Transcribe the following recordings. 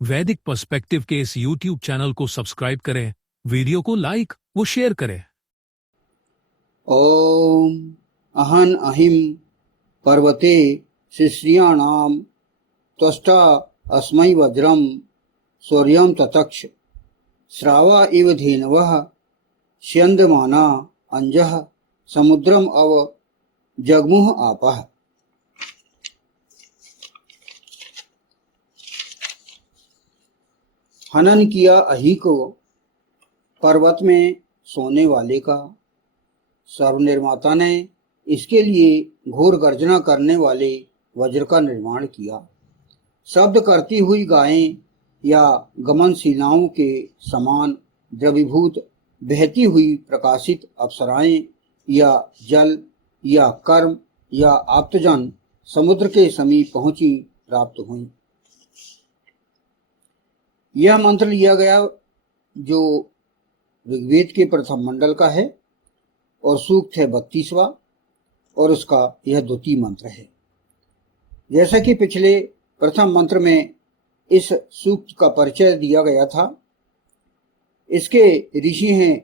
वैदिक पर्सपेक्टिव के इस YouTube चैनल को सब्सक्राइब करें, वीडियो को लाइक व शेयर करें। ओम अहन अहिम पर्वते शिश्रियाणाम त्वष्टा अस्मै वज्रम शौर्यम ततक्ष श्रावा इव धेनवः स्यन्दमाना अंजः समुद्रम अव जगमुह आपः। हनन किया अहि को पर्वत में सोने वाले का, सर्वनिर्माता ने इसके लिए घोर गर्जना करने वाले वज्र का निर्माण किया। शब्द करती हुई गायें या गमनशिलाओं के समान द्रवीभूत बहती हुई प्रकाशित अप्सराएं या जल या कर्म या आप्तजन समुद्र के समीप पहुंची प्राप्त हुई। यह मंत्र लिया गया जो ऋग्वेद के प्रथम मंडल का है और सूक्त है 32वां और उसका यह द्वितीय मंत्र है। जैसा कि पिछले प्रथम मंत्र में इस सूक्त का परिचय दिया गया था, इसके ऋषि हैं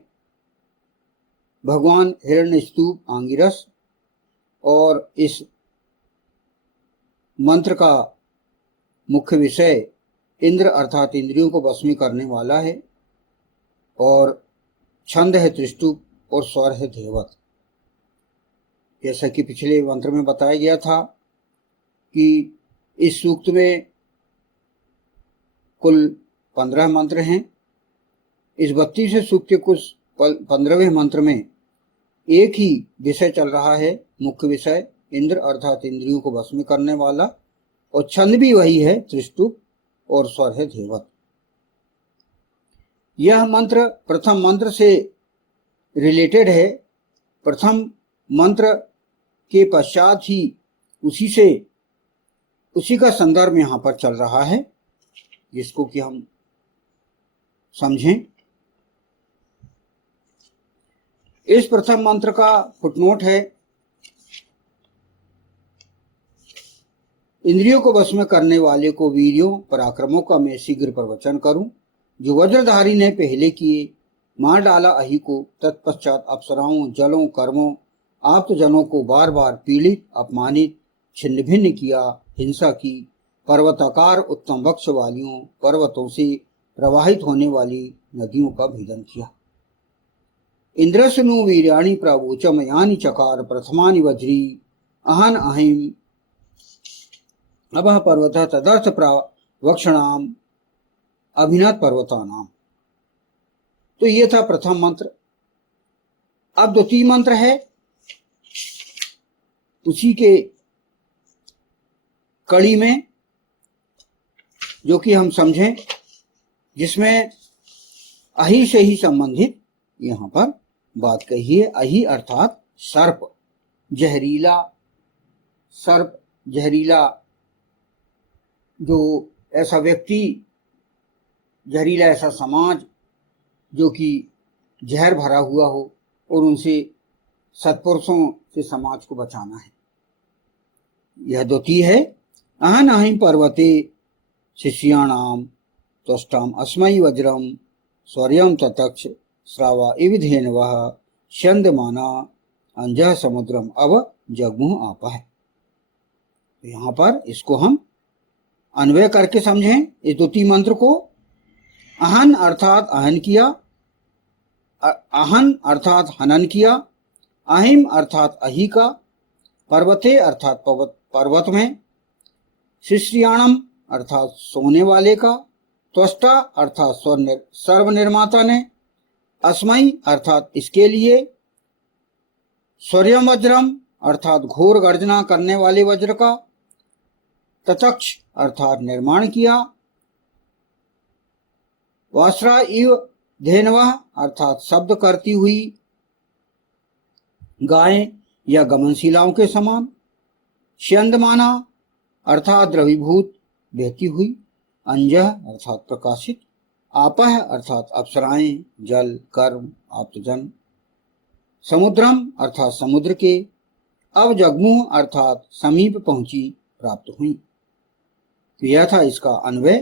भगवान हिरण्यस्तूप आंगिरस और इस मंत्र का मुख्य विषय इंद्र अर्थात इंद्रियों को वश में करने वाला है और छंद है त्रिष्टुप और स्वर है धेवत। जैसा कि पिछले मंत्र में बताया गया था कि इस सूक्त में कुल 15 मंत्र हैं। इस 32वें सूक्त के कुछ 15वें मंत्र में एक ही विषय चल रहा है, मुख्य विषय इंद्र अर्थात इंद्रियों को वश में करने वाला, और छंद भी वही है त्रिष्टुप और स्वर है धेवत। यह मंत्र प्रथम मंत्र से रिलेटेड है। प्रथम मंत्र के पश्चात ही उसी का संदर्भ यहाँ पर चल रहा है, जिसको कि हम समझें। इस प्रथम मंत्र का फुटनोट है, इंद्रियों को वश में करने वाले को वीर्यों पराक्रमों का मैं शीघ्र प्रवचन करूं, जो वज्रधारी ने पहले किए। मार डाला अहि को, तत्पश्चात अप्सराओं जलों कर्मों आप्तजनों को बार बार पीड़ित अपमानित छिन्न भिन्न किया, हिंसा की, पर्वताकार उत्तम वक्ष वालियों पर्वतों से प्रवाहित होने वाली नदियों का भेदन किया। इंद्रसनु वीर्याणि प्रवोचम यानि चकार प्रथमानि वज्री अहन अहिम अभः पर्वत तदर्थ प्रवक्षणाम अभिनत पर्वतानाम। तो ये था प्रथम मंत्र। अब द्वितीय मंत्र है, उसी के कड़ी में जो कि हम समझें, जिसमें अहि से ही संबंधित यहाँ पर बात कही है। अहि अर्थात सर्प, जहरीला सर्प, जहरीला जो ऐसा व्यक्ति, जहरीला ऐसा समाज जो कि जहर भरा हुआ हो और उनसे सत्पुरुषों से समाज को बचाना है। यह द्वितीय है। अहन अहिम पर्वते शिष्याणाम त्वष्टाम अस्मै वज्रम शौर्यम ततक्ष श्रावा इव धेनवः स्यन्दमाना अंजः समुद्रम अव जगमुह आपः। यहाँ पर इसको हम अन्वय करके समझें इस द्वितीय मंत्र को। अहन अर्थात अहन किया, अहन अर्थात हनन किया, अहिम अर्थात अहि का, पर्वते अर्थात पर्वत में, शिष्याणम अर्थात सोने वाले का, त्वष्टा अर्थात सर्वनिर्माता ने, अस्मै अर्थात इसके लिए, शौर्यम वज्रम अर्थात घोर गर्जना करने वाले वज्र का, ततक्ष अर्थात निर्माण किया, वासरा इव धेनवः अर्थात शब्द करती हुई गायें या गमनशिलाओं के समान, स्यन्दमाना अर्थात द्रवीभूत बहती हुई, अंजः अर्थात प्रकाशित, आपः अर्थात अप्सराएं जल कर्म आप्तजन, समुद्रम अर्थात समुद्र के, अब जगमुह अर्थात समीप पहुंची प्राप्त हुई। तो यह था इसका अन्वय।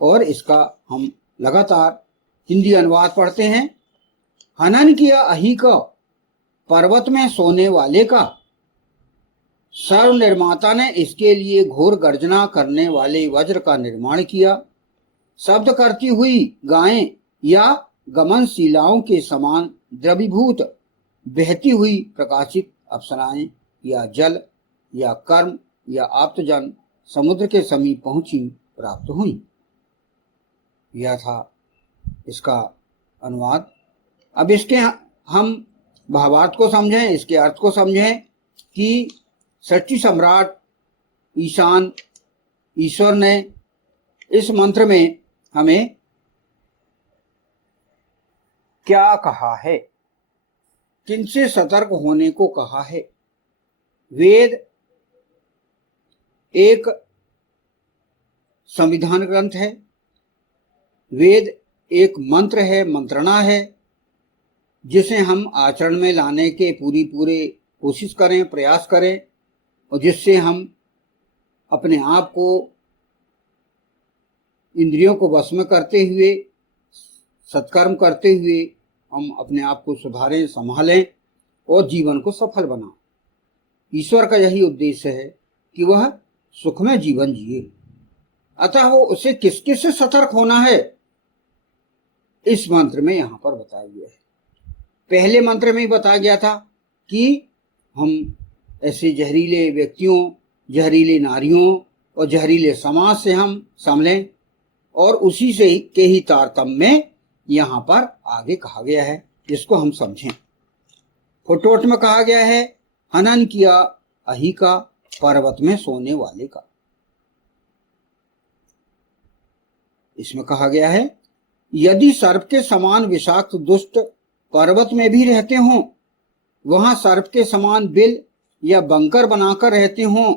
और इसका हम लगातार हिंदी अनुवाद पढ़ते हैं। हनन किया अहि का पर्वत में सोने वाले का, सर्व निर्माता ने इसके लिए घोर गर्जना करने वाले वज्र का निर्माण किया। शब्द करती हुई गायें या गमन शिलाओं के समान द्रवीभूत बहती हुई प्रकाशित अप्सराएं या जल या कर्म या आप्तजन समुद्र के समीप पहुंची प्राप्त हुई। यह था इसका अनुवाद। अब इसके हम भावार्थ को समझें, इसके अर्थ को समझें कि सृष्टि सम्राट ईशान ईश्वर ने इस मंत्र में हमें क्या कहा है, किनसे सतर्क होने को कहा है। वेद एक संविधान ग्रंथ है, वेद एक मंत्र है, मंत्रणा है, जिसे हम आचरण में लाने के पूरे कोशिश करें, प्रयास करें, और जिससे हम अपने आप को इंद्रियों को वश में करते हुए, सत्कर्म करते हुए हम अपने आप को सुधारें, संभालें और जीवन को सफल बनाएं। ईश्वर का यही उद्देश्य है कि वह सुखमय जीवन जिए। अतः वो उसे किस किस से सतर्क होना है, इस मंत्र में यहां पर बताया गया है। पहले मंत्र में बताया गया था कि हम ऐसे जहरीले व्यक्तियों, जहरीले नारियों और जहरीले समाज से हम संभलें, और उसी से के ही तारतम्य में यहां पर आगे कहा गया है, जिसको हम समझें। फुटनोट में कहा गया है हनन किया अहि का पर्वत में सोने वाले का। इसमें कहा गया है यदि सर्प के समान विषाक्त दुष्ट पर्वत में भी रहते हों, वहां सर्प के समान बिल या बंकर बनाकर रहते हों,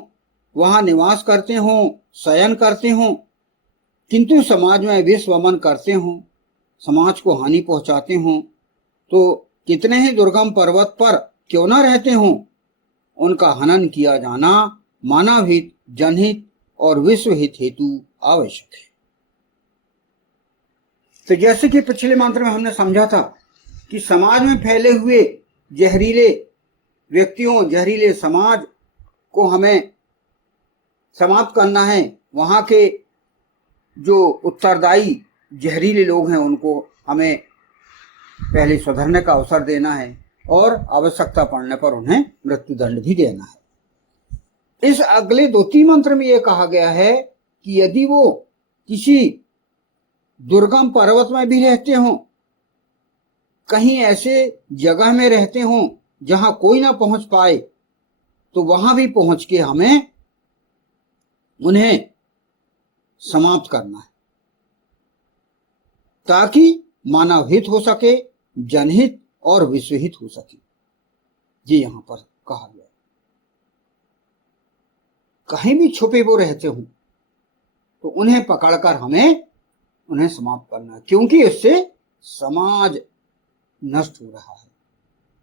वहां निवास करते हों, शयन करते हों, किंतु समाज में विष वमन करते हों, समाज को हानि पहुंचाते हों, तो कितने ही दुर्गम पर्वत पर क्यों न रहते हों, उनका हनन किया जाना मानव हित, जनहित और विश्व हित हेतु आवश्यक है। तो जैसे कि पिछले मंत्र में हमने समझा था कि समाज में फैले हुए जहरीले व्यक्तियों, जहरीले समाज को हमें समाप्त करना है। वहां के जो उत्तरदायी जहरीले लोग हैं उनको हमें पहले सुधरने का अवसर देना है और आवश्यकता पड़ने पर उन्हें मृत्युदंड भी देना है। इस अगले 2-3 मंत्र में यह कहा गया है कि यदि वो किसी दुर्गम पर्वत में भी रहते हों, कहीं ऐसे जगह में रहते हों जहां कोई ना पहुंच पाए, तो वहां भी पहुंच के हमें उन्हें समाप्त करना है, ताकि मानव हित हो सके, जनहित और विश्वहित हो सके। ये यहां पर कहा गया। कहीं भी छुपे वो रहते हों तो उन्हें पकड़कर हमें उन्हें समाप्त करना है, क्योंकि इससे समाज नष्ट हो रहा है,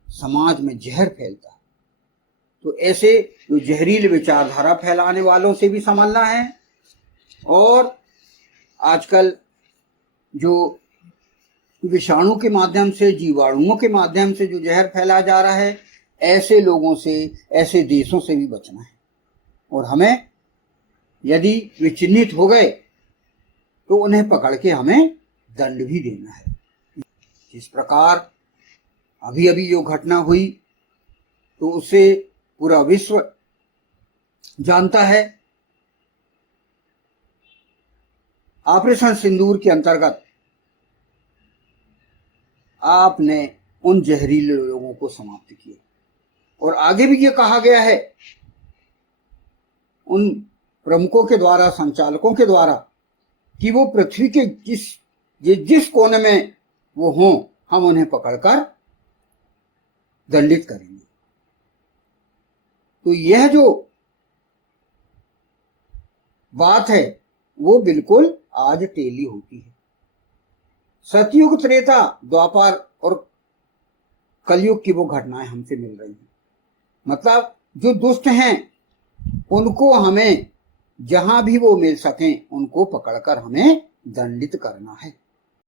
समाज में जहर फैलता है। तो ऐसे जो जहरीले विचारधारा फैलाने वालों से भी संभलना है, और आजकल जो विषाणु के माध्यम से, जीवाणुओं के माध्यम से जो जहर फैला जा रहा है, ऐसे लोगों से, ऐसे देशों से भी बचना है। और हमें यदि वे चिन्हित हो गए तो उन्हें पकड़ के हमें दंड भी देना है। जिस प्रकार अभी अभी जो घटना हुई, तो उससे पूरा विश्व जानता है। ऑपरेशन सिंदूर के अंतर्गत आपने उन जहरीले लोगों को समाप्त किया, और आगे भी ये कहा गया है उन प्रमुखों के द्वारा, संचालकों के द्वारा, कि वो पृथ्वी के जिस कोने में वो हों, हम उन्हें पकड़कर दंडित करेंगे। तो यह जो बात है वो बिल्कुल आज टेली होती है। सतयुग, त्रेता, द्वापर और कलयुग की वो घटनाएं हमसे मिल रही हैं। मतलब जो दुष्ट हैं उनको हमें जहां भी वो मिल सकें उनको पकड़कर हमें दंडित करना है।